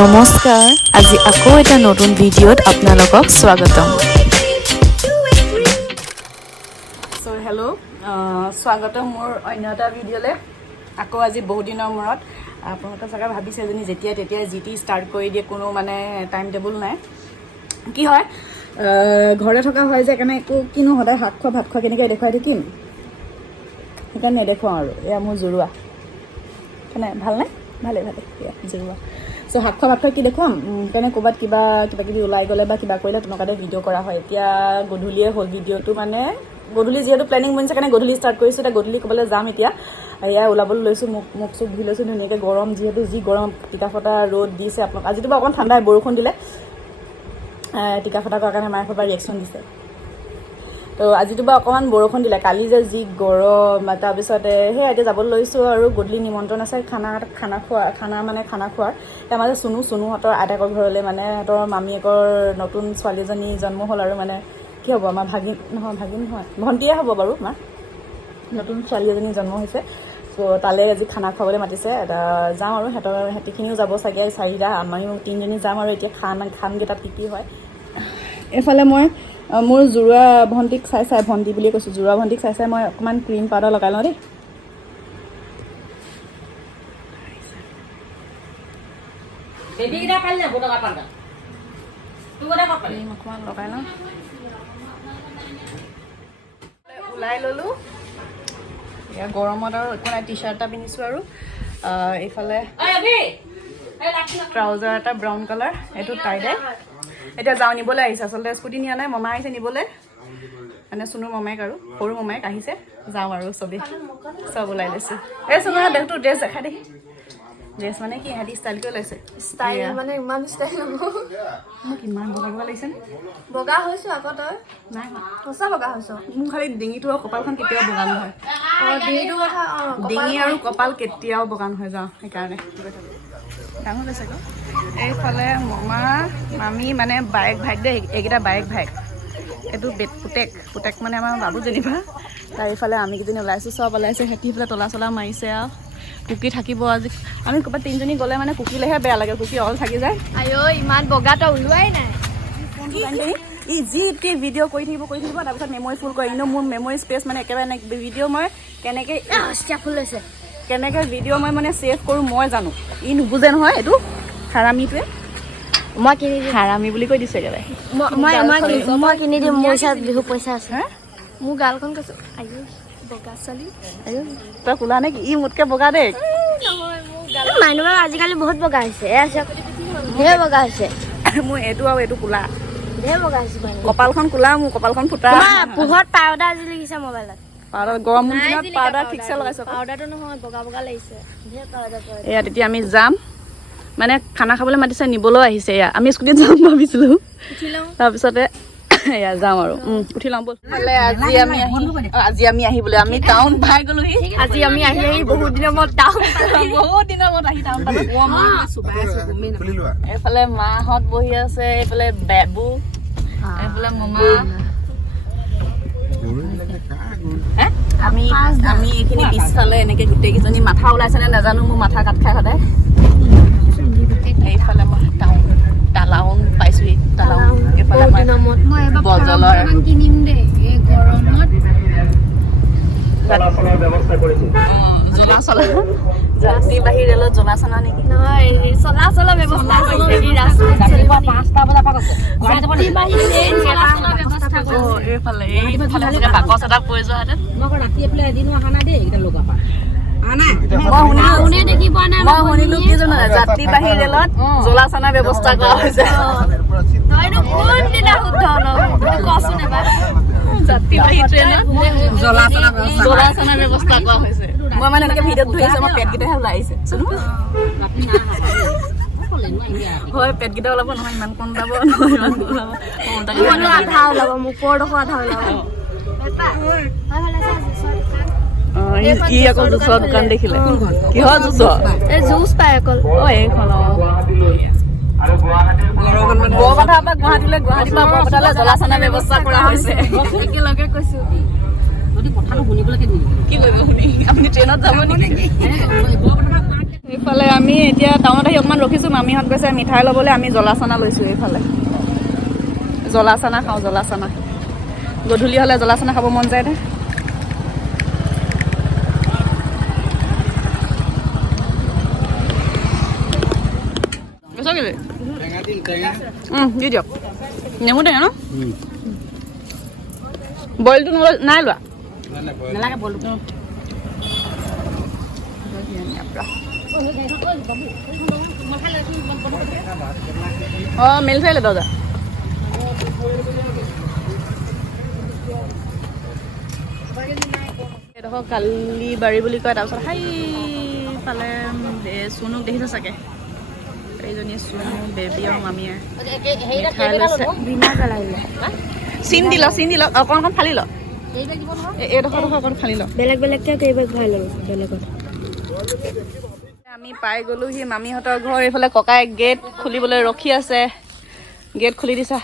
নমস্কাৰ আজি আকৌ এটা নতুন ভিডিঅ'ত আপোনালোকক স্বাগতম হেল্ল' স্বাগতম মোৰ অন্য এটা ভিডিঅ'লৈ আকৌ আজি বহুত দিনৰ মূৰত আপোনালোকে চাগে ভাবিছে যেনি যেতিয়া তেতিয়া জিটি ষ্টাৰ্ট কৰি দিয়ে কোনো মানে টাইম টেবুল নাই কি হয় ঘৰতে থকা হয় যে কাৰণে একো কিনো সদায় ভাত খোৱা কেনেকৈ দেখুৱাই থাকিম সেইকাৰণে নেদেখুৱাওঁ আৰু এয়া মোৰ জৰুৱা কেনে ভালনে ভালে এয়া জৰুৱা চ' ভাত খোৱা কি দেখুৱাম সেইকাৰণে ক'ৰবাত কিবা কিবি ওলাই গ'লে বা কিবা কৰিলে তোমালোকে ভিডিঅ' কৰা হয় এতিয়া গধূলিয়ে হ'ল ভিডিঅ'টো মানে গধূলি যিহেতু প্লেনিং বনিছে কাৰণে গধূলি ষ্টাৰ্ট কৰিছোঁ এতিয়া গধূলি ক'বলৈ যাম এতিয়া এয়া ওলাবলৈ লৈছোঁ মুখ চুখ ধুই লৈছোঁ ধুনীয়াকৈ গৰম যিহেতু যি গৰম টিকাফটা ৰ'দ দিছে আপোনালোক আজিতো বাৰু অকণমান ঠাণ্ডাই বৰষুণ দিলে টিকাফটা কৰাৰ কাৰণে মায়ে পৰা ৰিয়েকশ্যন দিছে তো আজিতো বাৰু অকণমান বৰষুণ দিলে কালি যে যি গৰম তাৰপিছতে সেই এতিয়া যাবলৈ লৈছোঁ আৰু গধূলি নিমন্ত্ৰণ আছে খানা খোৱাৰ এতিয়া মাজে চুনুহঁতৰ আইতাকৰ ঘৰলৈ মানে সিহঁতৰ মামীয়েকৰ নতুন ছোৱালী এজনী জন্ম হ'ল আৰু মানে কি হ'ব আমাৰ ভাগিন নহয় ভণ্টিয়ে হ'ব বাৰু আমাৰ নতুন ছোৱালী এজনী জন্ম হৈছে চ' তালৈ আজি খানা খুৱাবলৈ মাতিছে এটা যাওঁ আৰু সিহঁতিখিনিও যাব চাগে চাৰিটা আমিও তিনিজনী যাম আৰু এতিয়া খামগৈ তাত কি হয় এইফালে মই মোৰ জোৰা ভণ্টিক চাই ভণ্টি বুলিয়ে কৈছোঁ জোৰা ভণ্টিক চাই মই অকণমান ক্ৰীম পাউডাৰ লগাই লওঁ দেই অকণমান লগাই লওঁ ওলাই ল'লোঁ এয়া গৰমত আৰু একো নাই টি চাৰ্ট এটা পিন্ধিছোঁ আৰু এইফালে ট্ৰাউজাৰ এটা ব্ৰাউন কালাৰ এইটো টাইডাই এতিয়া যাওঁ নিবলৈ আহিছে আচলতে স্কুটি নিয়া নাই মমা আহিছে নিবলৈ মানে চুনুৰ মমাইক আৰু সৰু মমাইক আহিছে যাওঁ আৰু চব ওলাই লৈছোঁ এই চুনুৰ দেহটো ড্ৰেছ দেখাই দেই ড্ৰেছ মানে কি ইহঁতি ষ্টাইল কৰি লৈছে ষ্টাইল মানে ইমান ষ্টাইল মোক ইমান বগা লাগিছে বগা হৈছোঁ আকৌ তই নাই সঁচা বগা হৈছোঁ মোৰ খালি ডিঙিটো আৰু কপালখন কেতিয়াও বগা নহয় ডিঙিটোৰ কথা ডিঙি আৰু কপাল কেতিয়াও বগা নহয় যাওঁ সেইকাৰণে ডাঙৰ হৈছে আকৌ এইফালে মমা মামী মানে বায়েক ভাইক দেই এইকেইটা বায়েক ভাইক এইটো পুতেক মানে আমাৰ বাবু যেনিবা তাৰ এইফালে আমি কেইজনী ওলাইছোঁ চব ওলাইছে সিহঁতি সেইফালে তলা চলা মাৰিছে আৰু কুকি থাকিব আজি আমি ক'ৰবাত তিনিজনী গ'লে মানে কুকিলেহে বেয়া লাগে কুকি অল থাকি যায় আইঅ ইমান বগা তই ওলোৱাই নাই ই যি ভিডিঅ' কৰি থাকিব তাৰপিছত মেমৰি ফুল কৰে কিন্তু মোৰ মেমৰি স্পেচ মানে একেবাৰে ভিডিঅ' মই কেনেকৈ ফুল লৈছে কেনেকৈ ভিডিঅ' মই মানে ছেভ কৰোঁ মই জানো ই নুবুজে নহয় এইটো হাৰামিটোৱে মই কিনি দিম হাৰামি বুলি কৈ দিছোঁ একেবাৰে মই কিনি দিম মোৰ ওচৰত বিহু পইচা আছে মোৰ গালখন কৈছোঁ আইঅ বগা ছোৱালী তই কোলা নে কি ই মোতকৈ বগা দেই মানুহ আজিকালি বহুত বগা হৈছে ধেৰ বগা হৈছে মোৰ এইটো আৰু এইটো কোলা ধেৰ বগা হৈছে কপালখন কোলা মোৰ কপালখন ফুটা পোহৰত পাউডাৰ আজি লিখিছে মোবাইলত পাউডাৰ গৰম দিনত পাউডাৰ ঠিকছে লগাইছোঁ পাউডাৰটো নহয় বগা লাগিছে ধেৰ পাউডাৰ এয়া তেতিয়া আমি যাম মানে খানা খাবলৈ মাতিছে নিবলৈও আহিছে এয়া আমি স্কুটিত যাম ভাবিছিলোঁ তাৰপিছতে এয়া যাম আৰু উঠি ল'ম ব'ল আজি আমি আহিবলৈ আমি টাউন পাই গ'লোহি আজি আমি আহি বহুত দিনৰ মূৰত টাউন আহি টাউন পালোঁ এইফালে মাহঁত বহি আছে এইফালে বেবু এইফালে মমা আমি এইখিনি পিছফালে এনেকৈ গোটেইকেইজনী মাথা ওলাইছেনে নাজানো মোৰ মাথা কাট খাই সদায় এইফালে মই টাউন পাইছোঁহি টাউন এইফালে বজলৰ জলা যাত্ৰীবাহী ৰেলত জলা চলা নেকি নহয় চলাচলৰ ব্যৱস্থা ৰাতিপুৱা 5টা বজাৰ পৰা এইফালে বাকচ এটা পৰি যোৱাহেঁতেন মই শুনিলো কি জানো যাত্ৰীবাহী ৰেলত জলা চলাৰ ব্যৱস্থা কৰা হৈছে যাত্ৰীবাহী ট্ৰেইনত জলা চলাৰ ব্যৱস্থা কৰা হৈছে মই মানে এনেকৈ ভিডিঅ'ত ধৰি আছোঁ আমাৰ পেটকেইটাহে ওলাই আহিছে হয় পেটকেইটা ওলাব নহয় ইমান কণ ওলাব নহয় ইমান আধা ওলাব মোৰ ওপৰডোখৰ আধা ওলাব ই আকৌ জুচৰ দোকান দেখিলে কিহৰ জুচৰ এই জুচ পায় অকল এইখন বৰপথাৰৰ পৰা গুৱাহাটীলৈ গুৱাহাটীৰ পৰা বৰপথাৰলৈ জলা চলাৰ ব্যৱস্থা কৰা হৈছে একেলগে কৈছোঁ কি কৰিব শুনি আপুনি ট্ৰেইনত যাব নেকি এইফালে আমি এতিয়া টাউনত আহি অকণমান ৰখিছোঁ। মামীহঁত গৈছে মিঠাই ল'বলৈ, আমি জ্বলা চানা লৈছোঁ। এইফালে জ্বলা চানা খাওঁ, জ্বলা চানা। গধূলি হ'লে জ্বলা চানা খাব মন যায় দে। দি দিয়ক নেমু টেঙা ন বইলটো নাই লোৱা নালাগে বইলটো অঁ মেলি থৈ আহিলে দৰ্জা এইডোখৰ কালিবাৰী বুলি কয়। তাৰপিছত সেইফালে চুনুক দেখিছে চাগে, এইজনী চুনু বেবী আৰু মামীয়ে চিন দি ল অকণ অকণ ফালি ল এইডোখৰ অকণ ফালি ল বেলেগ বেলেগকৈ কেইবাগ ভাল আৰু বেলেগত আমি পাই গ'লোহি মামীহঁতৰ ঘৰ। এইফালে ককাই গেট খুলিবলৈ ৰখি আছে। গেট খুলি দিছা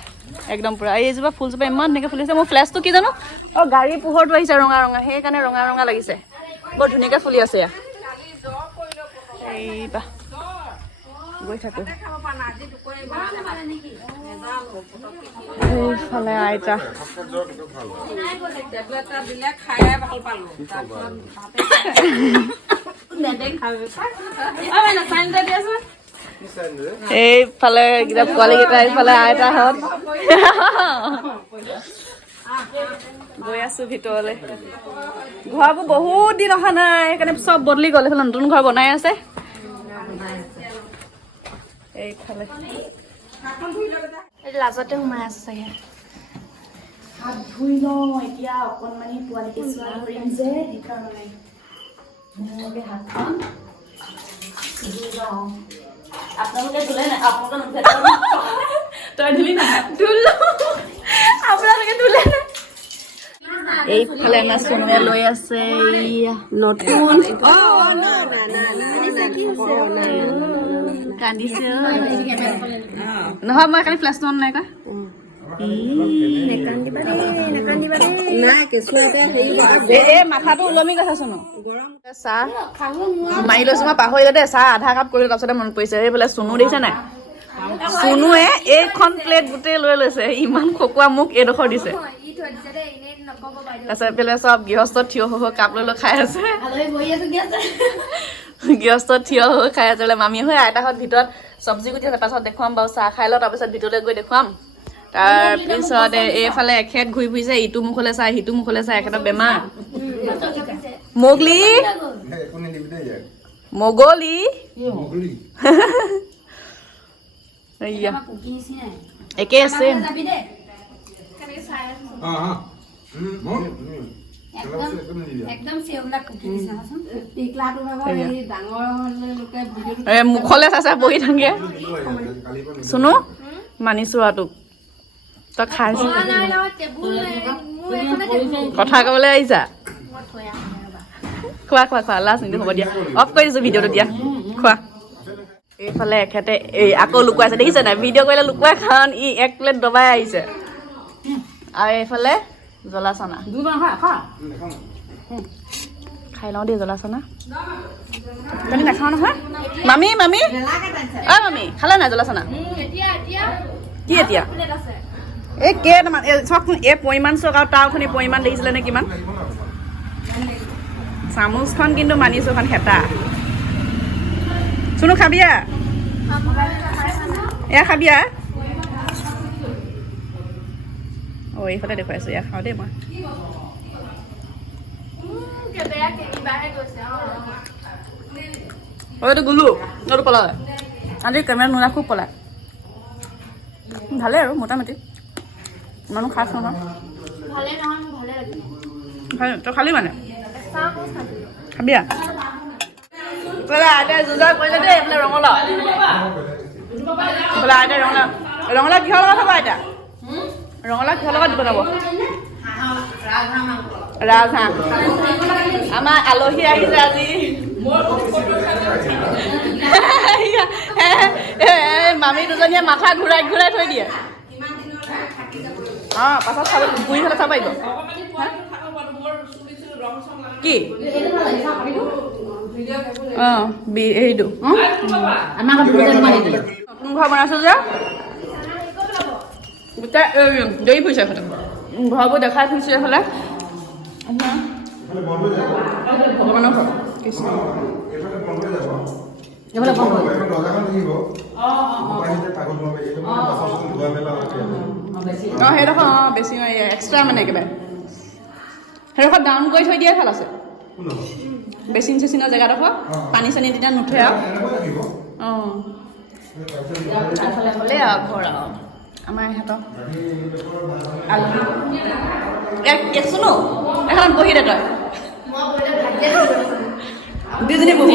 একদম পুৰা। এইজোপা ফুলজোপা ইমান ধুনীয়াকৈ ফুলিছে। মোৰ ফ্লেছটো কি জানো অঁ গাড়ীৰ পোহৰটো আহিছে ৰঙা ৰঙা, সেইকাৰণে ৰঙা ৰঙা লাগিছে। বৰ ধুনীয়াকৈ ফুলি আছে এয়া। এইবা গৈ থাকোঁ। এইফালে আইতা এইফালে এইকেইটা পোৱালীকেইটা, এইফালে আইতাহঁত গৈ আছোঁ ভিতৰলৈ। ঘৰবোৰ বহুত দিন অহা নাই, সেইকাৰণে চব বদলি গ'ল। এইফালে নতুন ঘৰ বনাই আছে। এইফালে লাজতে সোমাই আছে চাগে। হাত ধুই লওঁ এতিয়া। অকণমানি পোৱালিকে চোৱা কৰিম যে, সেইকাৰণে ধুনীয়াকৈ হাতখন ধুই লওঁ। আপোনালোকে ধুলে নাই? আপোনালোকে নুধুলে তই ধুলি নাই? ধুলো। আপোনালোকে ধুলে নাই? এইফালে আমাৰ চুনুৱে লৈ আছে নতুন কান্দিছে নহয়। মই খালি ফ্লেছটো অন নাই কৰা। মাথাটো ওলমি গৈছে চোনো। চাহ মাৰি লৈছো, মই পাহৰিলো দেই। চাহ আধা কাপ কৰিলো, তাৰপিছতে মনত পৰিছে। এইফালে চুনু দেখিছে নাই? চুনুৱে এইখন প্লেট গোটেই লৈ লৈছে। ইমান খকুৱা মোক এইডোখৰ দিছে। তাৰপিছত এইফালে চব গৃহস্থ থিয় হৈ কাপ লৈ লৈ খাই আছে। গৃহস্থ থিয় হৈ খাই আছে বোলে। মামী হৈ আইতাহঁত ভিতৰত চব্জি কুটি আছে। পাছত দেখুৱাম বাৰু, চাহ খাই লওঁ, তাৰপিছত ভিতৰলৈ গৈ দেখুৱাম। তাৰপিছত এইফালে এখেত ঘূৰি ফুৰিছে, ইটো মুখলৈ চাই সিটো মুখলৈ চাই। এখেতৰ বেমাৰ। মগলি মগলি একে আছে। মুখলে চাচা বহি থাকে। চুনু মানিছো আৰু তোক, তই খাইছ কথা ক'বলৈ আহিছা। খোৱা খোৱা খোৱা লাষ্ট নিদিওঁ, হ'ব দিয়া। অফ কৰি দিছোঁ ভিডিঅ'টো, দিয়া খোৱা। এইফালে এখেতে এই আকৌ লুকুৱাইছে, দেখিছে নাই? ভিডিঅ' কৰিলে লুকুৱাই, কাৰণ ই এক প্লেট দবাই আহিছে। আৰু এইফালে জ্বলা চানা খাই লওঁ দেই। জ্বলা চানা তুমি নাখাওঁ নহয়। মামী মামী অ মামী খালে নাই জ্বলা চানা? কি এতিয়া এই কেইটামান চাওকচোন, এই পৰিমাণ চাওক আৰু তাৰ অথনি পৰিমাণ দেখিছিলে নে কিমান? চামুচখন কিন্তু মানিছোঁ, এখন হেতা। চুনু খাবিয়া? এয়া খাবিয়া? অঁ এইফালে দেখুৱাইছোঁ, এয়া খাওঁ দেই মই। এইটো গুলো এইটো পলালে। আজি কেমেৰা নোলা খুব পলায়। ভালেই আৰু মোটামুটি, ইমানো খাচ নহয়। তই খালি মানে খাবিয়া? আইতাই যোজাৰ কৰিলে দেই। এইফালে ৰঙালাও, এইফালে আইতাই ৰঙালাও। ৰঙালাও কিহৰ লগত হ'ব আইতা? ৰঙালাও কিহৰ লগত বনাব? ৰাজহাঁহ। আমাৰ আলহী আহিছে আজি। মামী দুজনীয়ে মাথা ঘূৰাই ঘূৰাই থৈ দিয়ে। অঁ পাছত চাব, ঘূৰি হ'লে চাব পাৰিব। কি অঁ হেৰিটো নতুন ঘৰ বনাইছোঁ যে গোটেই দেৰি ফুৰিছে এইফালে ঘৰবোৰ দেখাই ফুৰিছে এইফালে ভগৱানৰ ঘৰ কৃষ্ণ অঁ সেইডোখৰ অঁ বেছি এক্সট্ৰা মানে একেবাৰে সেইডোখৰ ডাউন কৰি থৈ দিয়াই ভাল আছে বেচিন চেচিনৰ জেগাডোখৰ পানী চানী তেতিয়া নুঠে আৰু অঁ এইফালে হ'লে আৰু ঘৰ আৰু আমাৰ ইহঁতৰ আলহী একচোনো এখন বহি দে তই দুজনী বহি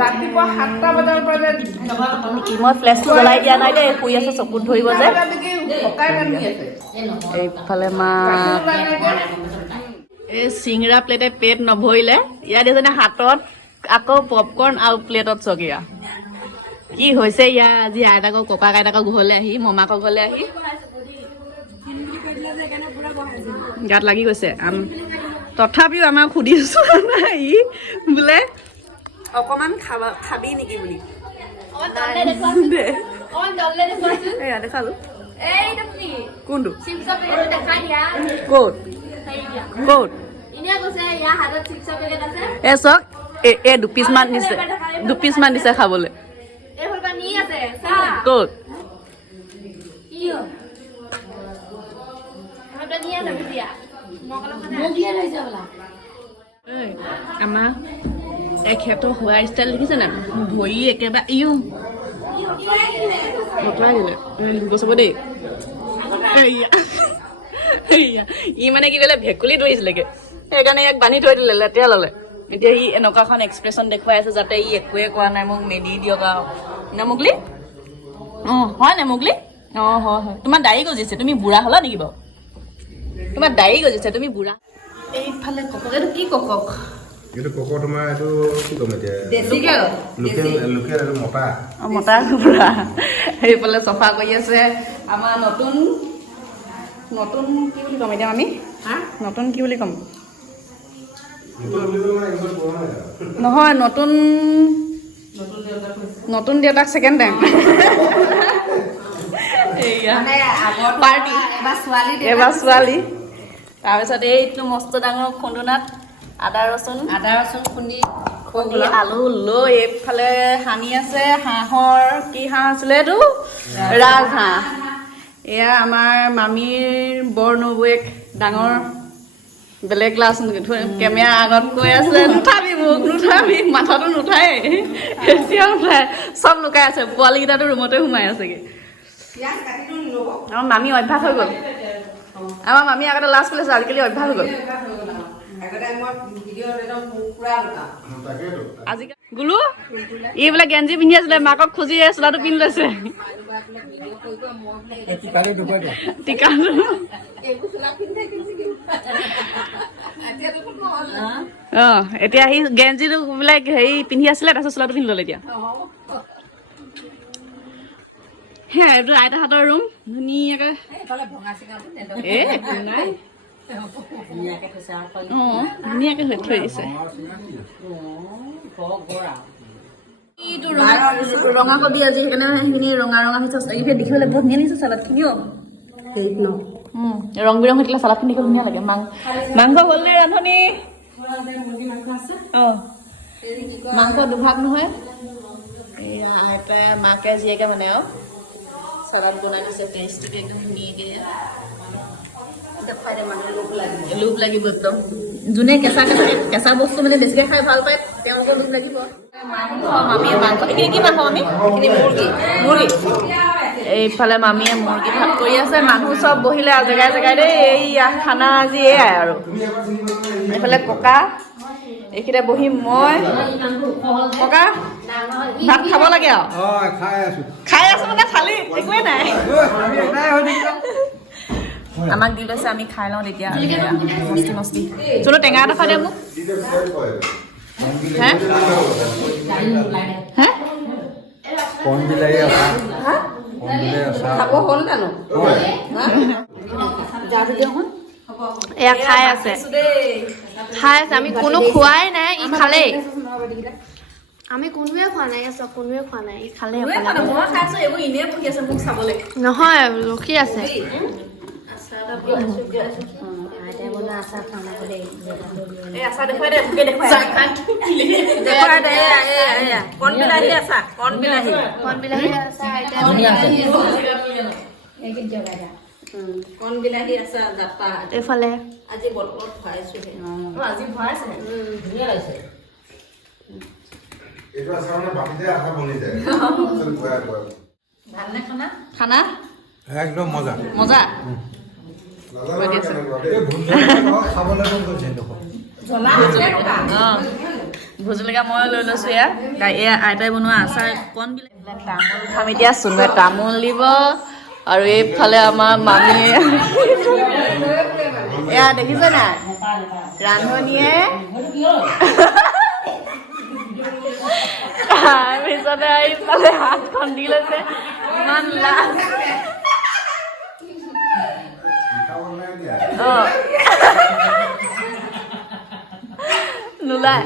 ৰাতিপুৱা 7টা বজাৰ পৰা মই ফ্লেছটো জ্বলাই দিয়া নাই দেই শুই আছে চকুত ধৰিব যে এইফালে মা এই চিংৰা প্লেটে পেট নভৰিলে ইয়াত এজনে হাতত আকৌ পপকৰ্ণ আৰু প্লেটত চকীয়া কি হৈছে ইয়াৰ আজি আইতাকৰ ককা আইতাকৰ ঘৰলৈ আহি মমাকৰ ঘৰলৈ আহি গাত লাগি গৈছে তথাপিও আমাক সুধিছো ই বোলে অকণমান খাবি নেকি বুলি দেখালো কোনটো ক'ত ক'ত এ চক এ দুপিচমান দিছে খাবলৈ ক'ত আমাৰ এখেতৰ হোৱা ষ্টাইল দেখিছে না ভৰি একেবাৰে নকৰাই দিলে গছব দেই ই মানে কি কৰিলে ভেকুলী ধৰিছিলেগে সেইকাৰণে ইয়াক বান্ধি থৈ দিলে লেতেৰা ল'লে এতিয়া ই এনেকুৱাখন এক্সপ্ৰেশ্যন দেখুৱাই আছে যাতে ই একোৱে কোৱা নাই মোক মেলি দিয়ক আৰু নেমুগলি অঁ হয় নেমুগলি অঁ হয় হয় তোমাৰ দাড়ি গজিছে তুমি বুঢ়া হ'লা নেকি বাৰু তোমাৰ দাড়ি গজিছে তুমি বুঢ়া এইফালে কক এইটো কি কক এইটো কক তোমাৰ এইটো কি ক'ম এতিয়া লোকেল আৰু মতা মতা কুকুৰা সেইফালে চফা কৰি আছে আমাৰ নতুন কি বুলি ক'ম এতিয়া আমি নতুন কি বুলি ক'ম নহয় নতুন দেউতাক ছেকেণ্ড টাইম পাৰ্টি এবাৰ ছোৱালী তাৰপিছত এইটো মস্ত ডাঙৰ খুন্দুনাত আদা ৰচুন খুন্দি আলু লৈ এইফালে সানি আছে হাঁহৰ কি হাঁহ আছিলে এইটো ৰাজহাঁহ এয়া আমাৰ মামীৰ বৰ নবৌৱেক ডাঙৰ বেলেগ ক্লাছ কেমেৰা আগত কৈ আছে নুঠাবি মোক নুঠাবি মাথাটো নুঠাই এতিয়া নুঠাই চব লুকাই আছে পোৱালীকেইটাতো ৰুমতে সোমাই আছেগৈ আমাৰ মামী অভ্যাস হৈ গ'ল আমাৰ মামী আগতে লাজ কৰিছে আজিকালি অভ্যাস হৈ গ'ল আজিকালি গুলু ই বোলে গেঞ্জি পিন্ধি আছিলে মাকক খুজি চোলাটো পিন্ধি লৈছে এতিয়া সি গেঞ্জিটো বোলে হেৰি পিন্ধি আছিলে তাৰপিছত চোলাটো পিন্ধি ল'লে এতিয়া হে এইটো আইতাহঁতৰ ৰুম ধুনীয়াকে ধুনীয়াকে থৈ দিছে ৰঙা কবি আজি সেইকাৰণে সেইখিনি ৰঙা হৈছে এইফালে দেখিবলৈ বহুত ধুনীয়া লাগিছে চালাডখিনিও ৰং বিৰং হৈ থাকিলে চালাডখিনি ধুনীয়া লাগে মাংস হ'ল নে ৰান্ধনি মাংস দুভাগ নহয় এয়া আইতাই মাকে জীয়েকে মানে আৰু চালাড বনাই দিছে টেষ্টটো একদম ধুনীয়াকৈ লোভ লাগিব একদম যোনে কেঁচা বস্তু মানে বেছিকৈ খাই ভাল পায় তেওঁলোকৰ লোভ লাগিব মামীয়ে মাংস এইখিনি কি মাংস মামী এইখিনি মুৰ্গী এইফালে মামীয়ে মুৰ্গী ভাত কৰি আছে মানুহ চব বহিলে আৰু জেগাই জেগাই দেই এই খানা আজি এয়াই আৰু এইফালে ককা এইখিনিতে বহি মই ককা ভাত খাব লাগে আৰু খাই আছো মানে খালি একোৱে নাই আমাক দি লৈছে আমি খাই লওঁ তেতিয়া মস্তি চলো টেঙা এটা খাই দে মোক হে হে খাব হ'ল জানো এয়া খাই আছে আমি কোনো খোৱাই নাই ই খালেই আমি কোনোৱে খোৱা নাই চব কোনোৱে খোৱা নাই ই খালে নহয় ৰখি আছে কণ বিলাহী আছে জাপা এইফালে আজি বটলত ভৰাইছোহে আজি ভৰাইছে ধুনীয়া লাগিছে এইটো আচাৰ মানে বাটিতে আধা বনি যায় ভালনে খানা খানা একদম মজা মজা ভোট জলকীয়া মই লৈ লৈছো এয়া আইতাই বনোৱা আচাৰ কণ বিলাক তামোল খাম এতিয়া চুনুৱে তামোল দিব আৰু এইফালে আমাৰ মামীয়ে এয়া দেখিছে নাই ৰান্ধনীয়ে তাৰপিছতে এইফালে হাতখন দি লৈছে ইমান লাজ নোলায়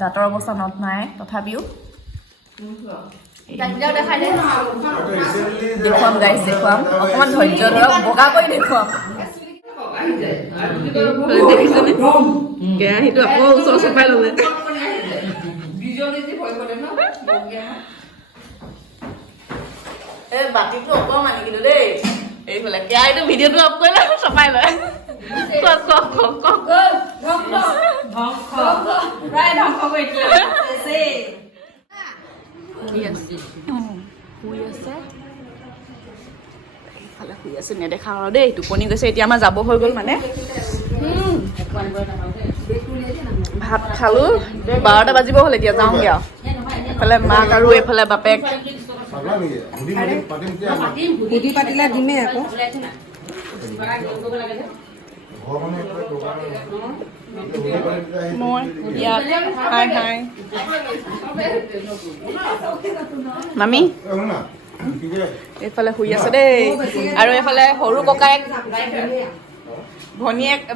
দাঁতৰ অৱস্থা নত নাই তথাপিও দেখুৱাম গাইছ দেখুৱাম অকণমান ধৈৰ্য ধৰক বগা কৰি দেখুৱাম দেখিছেনে কেৰাহীটো আকৌ ওচৰ চপাই ল'লে এই বাতিটো অকণমান কিন্তু দেই এইফালে কেৰাহীটো ভিডিঅ'টো অফ কৰিলে চপাই লয় প্ৰায় ধ্বংস কৰি দিলে শুই আছে নেদেখা আৰু দেই টোপনি গৈছে এতিয়া আমাৰ যাব হৈ গ'ল মানে ভাত খালো 12টা বাজিব হ'ল এতিয়া যাওঁগে আৰু এইফালে মাক আৰু এইফালে বাপেক পাতিলে দিমেই আকৌ মই ইয়াত হাই হাই মামী এইফালে শুই আছে দেই আৰু এইফালে সৰু ককায়েক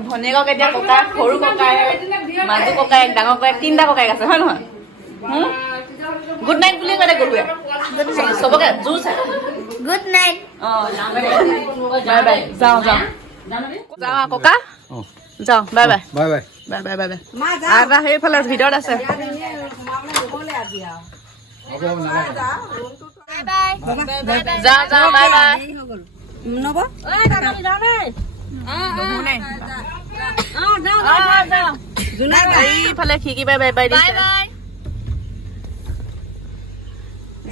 ভনীয়েকক এতিয়া ককায়েক সৰু ককায়েক মাজু ককায়েক ডাঙৰ ককায়েক 3টা ককায়েক আছে হয় নহয় গুড নাইট বুলি কলে গৰুৱে চবকে juice good night bye bye যাওঁ যাওঁ যাওঁ ককা যাওঁ bye bye bye bye bye bye bye bye আৰু সেইফালে ভিতৰত আছে যাওঁ যাওঁ বাই বাই এইফালে খিকি বাই বাই বাই দিছে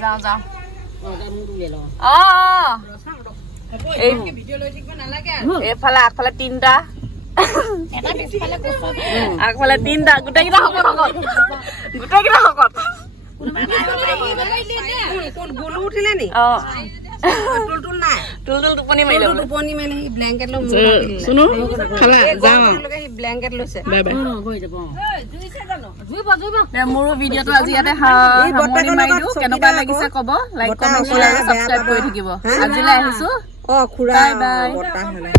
যাওঁ যাওঁ এইফালে আগফালে 3টা আগফালে 3টা গোটেইকেইটা শকত গোটেইকেইটা শকত গুলু উঠিলে নি তুল টোপনি মাৰিলে টোপনি মানে ব্লেংকেট লৈ শুনো খালা যাওঁ ব্লেংকেট লৈছে বাই বাই মোৰো ভিডিঅ'টো আজি ইয়াতে সামৰণি মাৰি দিওঁ কেনেকুৱা লাগিছে ক'ব লাইক কমেণ্ট শ্বেয়াৰ আৰু ছাবস্ক্ৰাইব কৰি থাকিব আজিলৈ আহিছো খুৰা বাই বাই বৰ্তা হ'লে